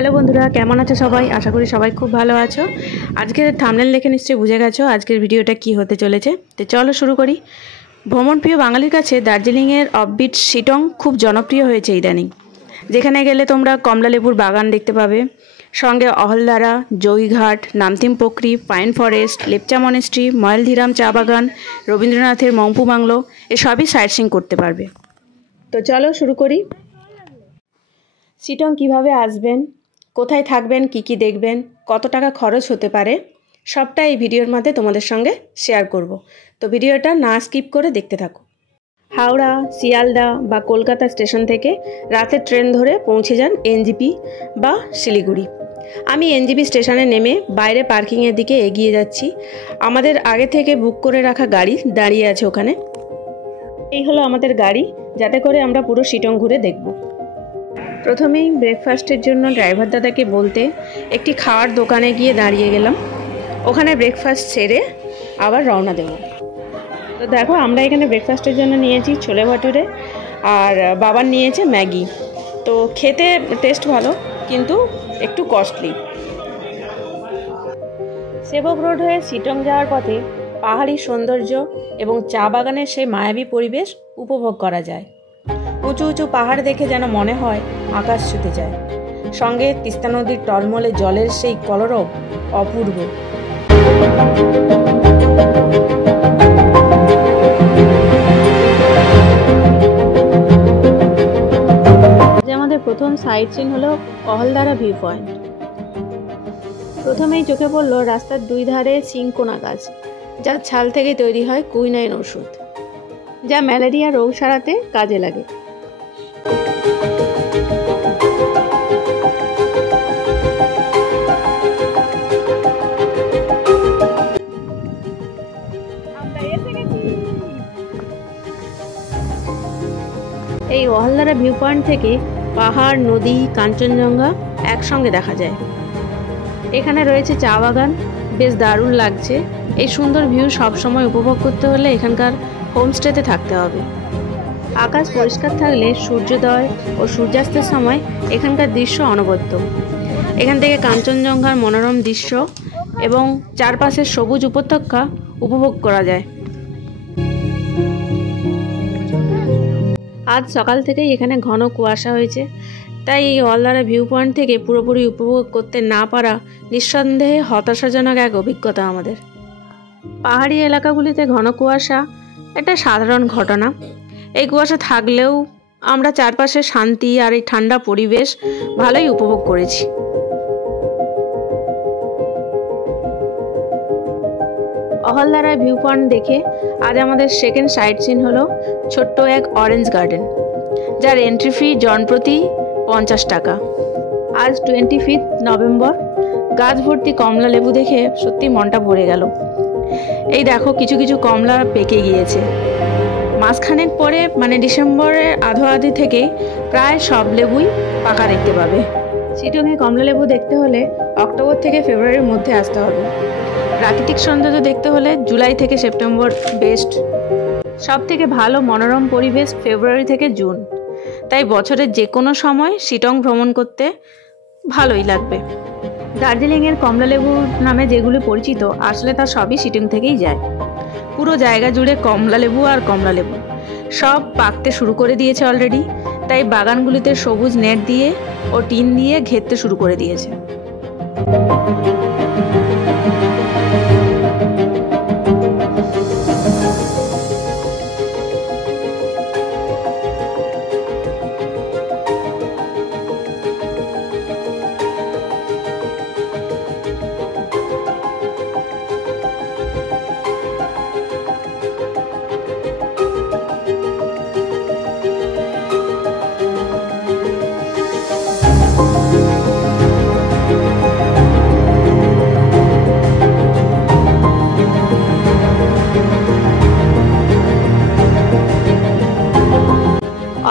Hello বন্ধুরা, কেমন আছো সবাই? আশা করি সবাই খুব ভালো আছো। আজকের থাম্বনেল দেখে নিশ্চয়ই বুঝে গেছো আজকের ভিডিওটা কি হতে চলেছে। তো চলো শুরু করি। ভ্রমণপ্রিয় বাঙালির কাছে দার্জিলিংয়ের অফবিট শিটং খুব জনপ্রিয় হয়েছে ইদানিং। যেখানে গেলে তোমরা কমলালেবুর বাগান দেখতে পাবে, সঙ্গে অহলদারা, জয়ীঘাট, Namthing Pokhri, pine forest, Lepcha monastery, ময়েলধিরাম চা বাগান, রবীন্দ্রনাথের মংপু বাংলো, এসবই সাইট সিইং করতে পারবে। তো চলো শুরু করি। শিটং কিভাবে আসবেন, কোথায় থাকবেন, কি কি দেখবেন, কত টাকা খরচ হতে পারে, সবটা এই ভিডিওর মধ্যে তোমাদের সঙ্গে শেয়ার করব। তো ভিডিওটা না স্কিপ করে দেখতে থাকো। হাওড়া, শিয়ালদা বা কলকাতা স্টেশন থেকে রাতের ট্রেন ধরে পৌঁছে যান এনজেপি বা শিলিগুড়ি। আমি এনজেপি স্টেশনে নেমে বাইরে পার্কিংয়ের দিকে এগিয়ে যাচ্ছি। আমাদের আগে থেকে বুক করে রাখা গাড়ি দাঁড়িয়ে আছে ওখানে। এই হলো আমাদের গাড়ি, যাতে করে আমরা পুরো শিটং ঘুরে দেখব। প্রথমেই ব্রেকফাস্টের জন্য ড্রাইভার দাদাকে বলতে একটি খাওয়ার দোকানে গিয়ে দাঁড়িয়ে গেলাম। ওখানে ব্রেকফাস্ট সেরে আবার রওনা দেব। তো দেখো, আমরা এখানে ব্রেকফাস্টের জন্য নিয়েছি ছোলে ভাটুরে, আর বাবার নিয়েছে ম্যাগি। তো খেতে টেস্ট ভালো, কিন্তু একটু কস্টলি। সেবক রোড হয়ে শিটং যাওয়ার পথে পাহাড়ি সৌন্দর্য এবং চা বাগানের সেই মায়াবী পরিবেশ উপভোগ করা যায়। উঁচু উঁচু পাহাড় দেখে যেন মনে হয় আকাশ ছুতে যায়। সঙ্গে তিস্তা নদীর টলমলে জলের সেই কলরব অপূর্ব। আমাদের প্রথম সাইট সিন হলো অহলদারা ভিউ পয়েন্ট। প্রথমেই চোখে পড়ল রাস্তার দুই ধারে সিংকোনা গাছ, যার ছাল থেকে তৈরি হয় কুইনাইন ওষুধ, যা ম্যালেরিয়া রোগ সারাতে কাজে লাগে। এই অহলদারা ভিউ পয়েন্ট থেকে পাহাড়, নদী, কাঞ্চনজঙ্ঘা একসঙ্গে দেখা যায়। এখানে রয়েছে চা বাগান, বেশ দারুণ লাগছে। এই সুন্দর ভিউ সবসময় উপভোগ করতে হলে এখানকার হোমস্টেতে থাকতে হবে। আকাশ পরিষ্কার থাকলে সূর্যোদয় ও সূর্যাস্তের সময় এখানকার দৃশ্য অনবদ্য। এখান থেকে কাঞ্চনজঙ্ঘার মনোরম দৃশ্য এবং চারপাশের সবুজ উপত্যকা উপভোগ করা যায়। আজ সকাল থেকেই এখানে ঘন কুয়াশা হয়েছে, তাই এই অহলদারা ভিউ পয়েন্ট থেকে পুরোপুরি উপভোগ করতে না পারা নিঃসন্দেহে হতাশাজনক এক অভিজ্ঞতা আমাদের। পাহাড়ি এলাকাগুলিতে ঘন কুয়াশা একটা সাধারণ ঘটনা। এই কুয়াশা থাকলেও আমরা চারপাশে শান্তি আর এই ঠান্ডা পরিবেশ ভালোই উপভোগ করেছি। অহলদারা ভিউ পয়েন্ট দেখে আজ আমাদের সেকেন্ড সাইট সিন হলো ছোট্ট এক অরেঞ্জ গার্ডেন, যার এন্ট্রি ফি জনপ্রতি 50 টাকা। আজ 25 নভেম্বর। গাছ ভর্তি কমলা লেবু দেখে সত্যি মনটা ভরে গেল। এই দেখো, কিছু কিছু কমলা পেকে গিয়েছে। মাসখানেক পরে মানে ডিসেম্বরের আধোআধি থেকে প্রায় সব লেবুই পাকা দেখতে পাবে। শিটংয়ে কমলা লেবু দেখতে হলে অক্টোবর থেকে ফেব্রুয়ারির মধ্যে আসতে হবে। প্রাকৃতিক সৌন্দর্য দেখতে হলে জুলাই থেকে সেপ্টেম্বর বেস্ট। সব থেকে ভালো মনোরম পরিবেশ ফেব্রুয়ারি থেকে জুন। তাই বছরের যে কোনো সময় শিটং ভ্রমণ করতে ভালোই লাগবে। দার্জিলিংয়ের কমলালেবু নামে যেগুলি পরিচিত, আসলে তা সবই শিটং থেকেই যায়। পুরো জায়গা জুড়ে কমলালেবু আর কমলালেবু। সব পাকতে শুরু করে দিয়েছে অলরেডি, তাই বাগানগুলিতে সবুজ নেট দিয়ে ও টিন দিয়ে ঘেরতে শুরু করে দিয়েছে।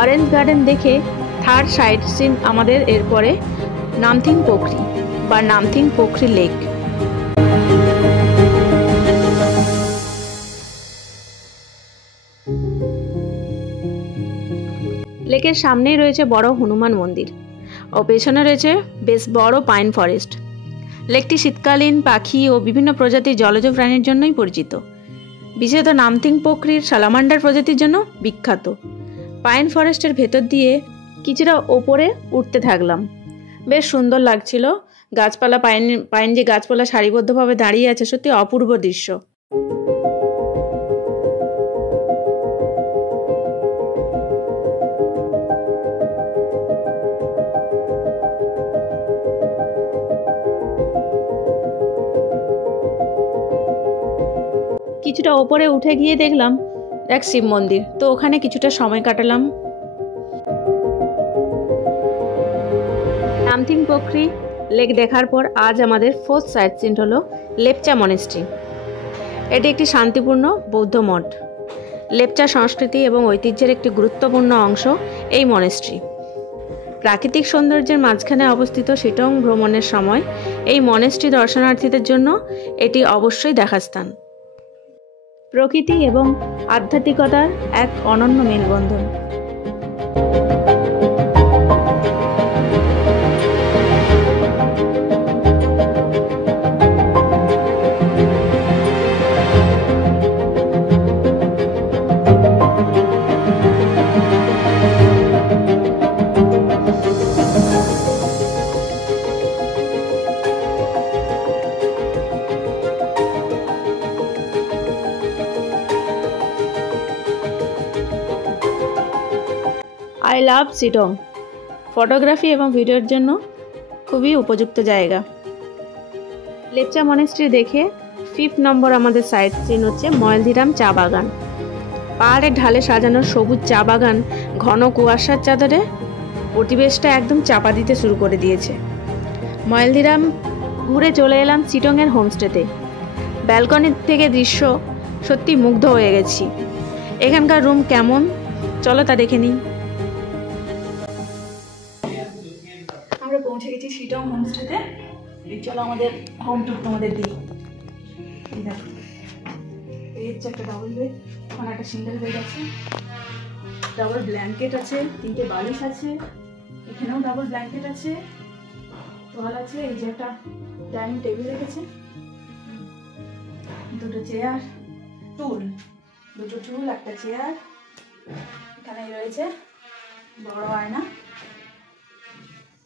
অরেঞ্জ গার্ডেন দেখে থার্ড সাইট সিন আমাদের এরপরে নামথিং পোখরি বা নামথিং পোখরি লেক। লেকের সামনেই রয়েছে বড় হনুমান মন্দির। ও পেছনে রয়েছে বেশ বড় পাইন ফরেস্ট। লেকটি শীতকালীন পাখি ও বিভিন্ন প্রজাতির জলজ প্রাণীর জন্যই পরিচিত। বিশেষত নামথিং পোখরির সালামান্ডার প্রজাতির জন্য বিখ্যাত। পাইন ফরেস্টের ভেতর দিয়ে কিছুটা ওপরে উঠতে থাকলাম। বেশ সুন্দর লাগছিল। গাছপালা পাইন যে গাছপালা সারিবদ্ধভাবে দাঁড়িয়ে আছে, সত্যি অপূর্ব দৃশ্য। কিছুটা ওপরে উঠে গিয়ে দেখলাম এক শিব মন্দির, তো ওখানে কিছুটা সময় কাটালাম। নামথিং পোখরি লেক দেখার পর আজ আমাদের ফোর্থ সাইট সিন হলো লেপচা মনেস্ট্রি। এটি একটি শান্তিপূর্ণ বৌদ্ধ মঠ। লেপচা সংস্কৃতি এবং ঐতিহ্যের একটি গুরুত্বপূর্ণ অংশ এই মনেস্ট্রি। প্রাকৃতিক সৌন্দর্যের মাঝখানে অবস্থিত শিটং ভ্রমণের সময় এই মনেস্ট্রি দর্শনার্থীদের জন্য এটি অবশ্যই দেখার স্থান। প্রকৃতি এবং আধ্যাত্মিকতার এক অনন্য মেলবন্ধন। I love Sittong. ফটোগ্রাফি এবং ভিডিওর জন্য খুবই উপযুক্ত জায়গা। লেপচা মনেস্ট্রি দেখে 5 নম্বর আমাদের সাইট সিন হচ্ছে ময়লধিরাম চা বাগান। পাহাড়ের ঢালে সাজানো সবুজ চা বাগান ঘন কুয়াশার চাদরে পরিবেশটা একদম চাপা দিতে শুরু করে দিয়েছে। ময়লধিরাম ঘুরে চলে এলাম শিটংয়ের হোমস্টেতে। ব্যালকনি থেকে দৃশ্য সত্যি মুগ্ধ হয়ে গেছি। এখানকার রুম কেমন চলো তা দেখে নিই। আমরা পৌঁছে গেছি শিটং হোমস্টেতে। চলো আমাদের হোম টুর তোমাদের দিই। দেখো এই হচ্ছে একটা ডাবল বেড, ওখানে একটা সিঙ্গেল বেড আছে, ডাবল ব্ল্যাঙ্কেট আছে, 3টে বালিশ আছে, এখানেও ডাবল ব্ল্যাঙ্কেট আছে, তোয়াল আছে, এই যে একটা ডাইনিং টেবিল রেখেছে, 2টো চেয়ার, টুল, 2টো টুল, একটা চেয়ার, এখানে রয়েছে বড় আয়না,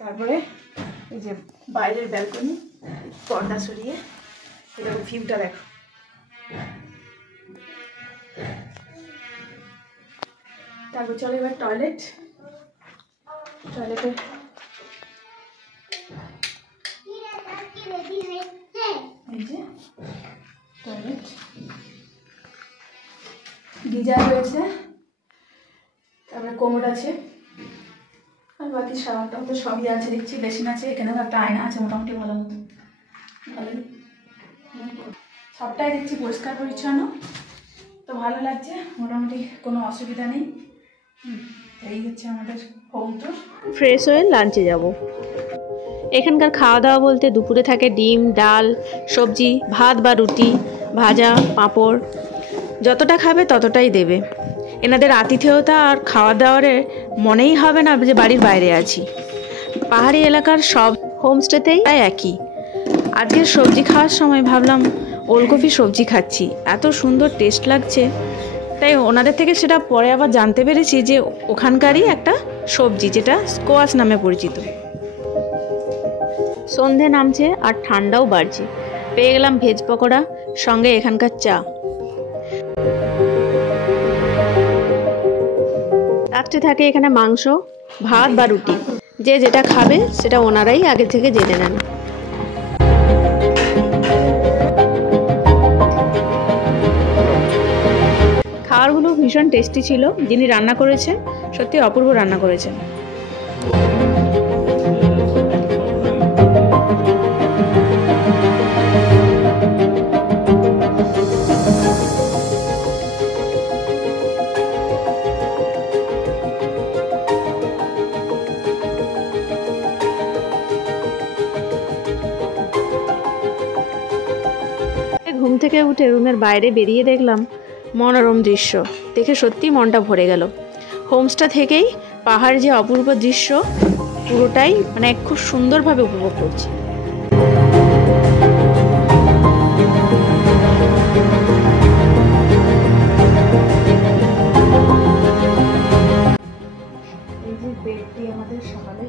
তারপরে এই যে বাইরের ব্যালকনি, পর্দা সরিয়ে এরকম ভিউটা দেখো। তারপর চলে এবার টয়লেট। টয়লেটে এই যে টয়লেট, গিজার রয়েছে, তারপরে কোমোড আছে, আর বাকি সাবানটা তো সবই আছে দেখছি। বেসিন আছে, এখানেও একটা আয়না আছে মোটামুটি ভালো মতো, ভালোই সবটাই দেখছি পরিষ্কার পরিচ্ছন্ন, তো ভালো লাগছে, মোটামুটি কোনো অসুবিধা নেই। এই হচ্ছে আমাদের হোম টুর। ফ্রেশ হয়ে লাঞ্চে যাব। এখানকার খাওয়া দাওয়া বলতে দুপুরে থাকে ডিম, ডাল, সবজি, ভাত বা রুটি, ভাজা, পাঁপড়, যতটা খাবে ততটাই দেবে। এনাদের আতিথেয়তা আর খাওয়া দাওয়ার মনেই হবে না যে বাড়ির বাইরে আছি। পাহাড়ি এলাকার সব হোমস্টেতেই একই। আজকের সবজি খাওয়ার সময় ভাবলাম ওলকপি সবজি খাচ্ছি, এত সুন্দর টেস্ট লাগছে। তাই ওনাদের থেকে সেটা পরে আবার জানতে পেরেছি যে ওখানকারই একটা সবজি, যেটা স্কোয়াশ নামে পরিচিত। সন্ধে নামছে আর ঠান্ডাও বাড়ছে। পেয়ে গেলাম ভেজ পকোড়া, সঙ্গে এখানকার চা। রাত্রে থাকে এখানে মাংস, ভাত বা রুটি, যে যেটা খাবে সেটা ওনারাই আগে থেকে জেনে নেন। খাবারগুলো ভীষণ টেস্টি ছিল। যিনি রান্না করেছেন সত্যি অপূর্ব রান্না করেছেন। ঘুম থেকে উঠে রুমের বাইরে বেরিয়ে দেখলাম মনোরম দৃশ্য, দেখে সত্যি মনটা ভরে গেল। হোমস্টে থেকেই পাহাড় যে অপূর্ব দৃশ্য পুরোটাই মানে খুব সুন্দরভাবে উপভোগ করছি। এই যে বেডটি আমাদের সকালে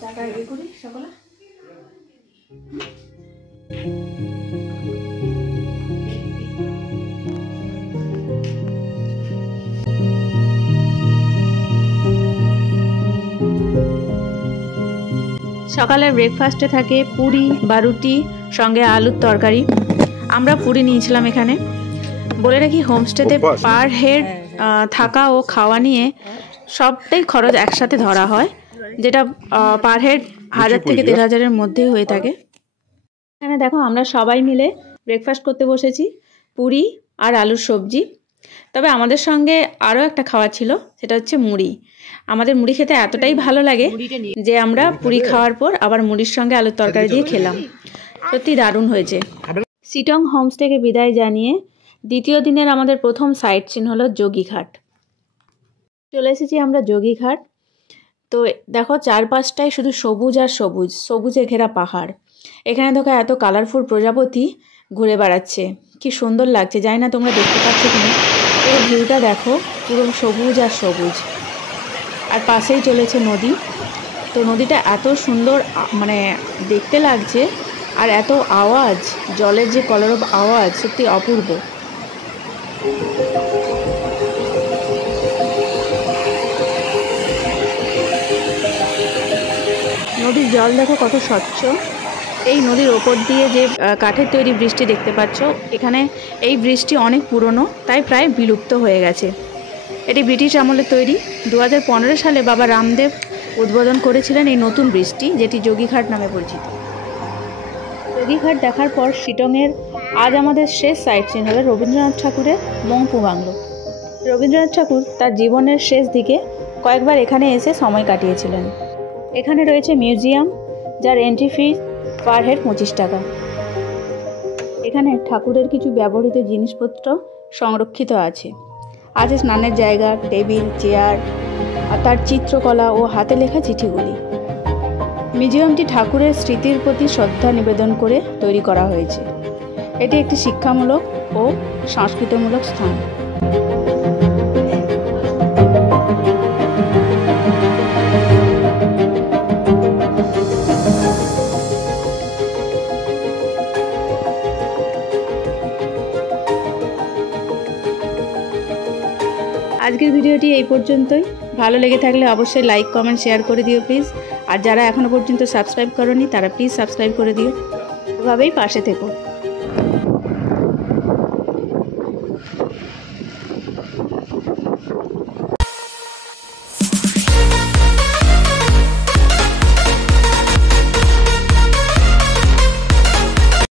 চাটা রেডি করি সকালে। সকালের ব্রেকফাস্টে থাকে পুরি বা রুটি, সঙ্গে আলুর তরকারি। আমরা পুরি নিয়েছিলাম এখানে। বলে রাখি, হোমস্টেতে পার হেড থাকা ও খাওয়া নিয়ে সবটাই খরচ একসাথে ধরা হয়, যেটা পার হেড 1000 থেকে 1500-এর মধ্যেই হয়ে থাকে। এখানে দেখো আমরা সবাই মিলে ব্রেকফাস্ট করতে বসেছি, পুরি আর আলুর সবজি। তবে আমাদের সঙ্গে আরও একটা খাওয়া ছিল, সেটা হচ্ছে মুড়ি। আমাদের মুড়ি খেতে এতটাই ভালো লাগে যে আমরা পুরি খাওয়ার পর আবার মুড়ির সঙ্গে আলুর তরকারি দিয়ে খেলাম। সত্যি দারুণ হয়েছে। সিটং হোমস্টেকে বিদায় জানিয়ে দ্বিতীয় দিনের আমাদের প্রথম সাইট সিন হলো যোগীঘাট। চলে এসেছি আমরা যোগীঘাট। তো দেখো চারপাশটাই শুধু সবুজ আর সবুজ, সবুজে ঘেরা পাহাড়। এখানে দেখো এত কালারফুল প্রজাপতি ঘুরে বেড়াচ্ছে, কি সুন্দর লাগছে। জানি না তোমরা দেখতে পাচ্ছ কিনা, পুরো ভিউটা দেখো, পুরো সবুজ আর সবুজ। আর পাশেই চলেছে নদী। তো নদীটা এত সুন্দর মানে দেখতে লাগছে, আর এত আওয়াজ, জলের যে কলরব আওয়াজ, সত্যি অপূর্ব। নদীর জল দেখো কত স্বচ্ছ। এই নদীর ওপর দিয়ে যে কাঠের তৈরি ব্রিজটি দেখতে পাচ্ছ, এখানে এই ব্রিজটি অনেক পুরনো, তাই প্রায় বিলুপ্ত হয়ে গেছে। এটি ব্রিটিশ আমলে তৈরি। 2015 সালে বাবা রামদেব উদ্বোধন করেছিলেন এই নতুন ব্রিজটি, যেটি যোগীঘাট নামে পরিচিত। যোগীঘাট দেখার পর শিটংয়ের আজ আমাদের শেষ সাইট সিন হলো রবীন্দ্রনাথ ঠাকুরের মংপু বাংলো। রবীন্দ্রনাথ ঠাকুর তার জীবনের শেষ দিকে কয়েকবার এখানে এসে সময় কাটিয়েছিলেন। এখানে রয়েছে মিউজিয়াম, যার এন্ট্রি ফি পার হেড 25 টাকা। এখানে ঠাকুরের কিছু ব্যবহৃত জিনিসপত্র সংরক্ষিত আছে। আছে স্নানের জায়গা, টেবিল, চেয়ার, আর তার চিত্রকলা ও হাতে লেখা চিঠিগুলি। মিউজিয়ামটি ঠাকুরের স্মৃতির প্রতি শ্রদ্ধা নিবেদন করে তৈরি করা হয়েছে। এটি একটি শিক্ষামূলক ও সংস্কৃতিমূলক স্থান। আজকের ভিডিওটি এই পর্যন্তই। ভালো লেগে থাকলে অবশ্যই লাইক, কমেন্ট, শেয়ার করে দিও প্লিজ। আর যারা এখনও পর্যন্ত সাবস্ক্রাইব করোনি তারা প্লিজ সাবস্ক্রাইব করে দিও। এভাবেই পাশে থেকো।